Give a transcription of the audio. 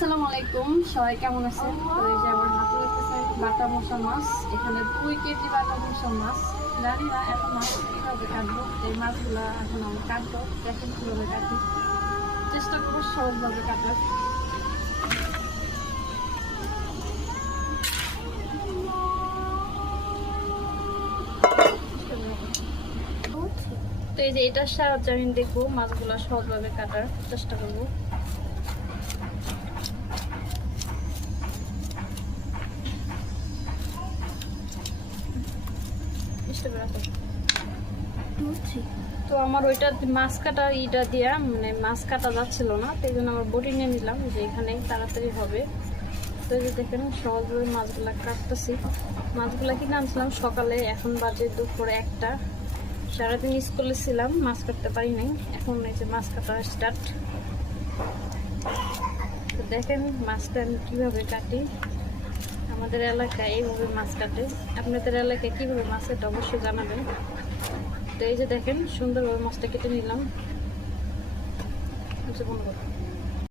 আসসালামু আলাইকুম, সবাই কেমন আছেন? তো এই যে আমার হাতে হচ্ছে বাটা মশা মাছ। এখানে 2 কেজি বাটা মশা মাছ। জানি না এখন মাছ কীভাবে কাটবো, এই মাছগুলো এখন আমি কাটবো। দেখেন কীভাবে কাটি, চেষ্টা করবো সহজভাবে কাটার। তো এই যে এটার সাহায্যে আমি দেখবো মাছগুলো সহজভাবে কাটার চেষ্টা করবো। তো আমার ওইটা মাছ কাটা ইটা দিয়া মানে মাছ কাটা যাচ্ছিল না, সেই জন্য আমার বটি নিয়ে নিলাম যে এখানেই তাড়াতাড়ি হবে। তো এই যে দেখেন সহজভাবে মাছগুলা কাটতেছি। মাছগুলা কিনে আনছিলাম সকালে, এখন বাজে দুপুরে 1টা। সারাদিন স্কুলে ছিলাম, মাছ কাটতে পারি নাই। এখন এই যে মাছ কাটা স্টার্ট। তো দেখেন মাছটা আমি কীভাবে কাটি। আমাদের এলাকায় এইভাবে মাছ কাটে, আপনাদের এলাকায় কীভাবে মাছ কাটে অবশ্যই জানাবেন। তো এই যে দেখেন সুন্দরভাবে মাছটা কেটে নিলাম।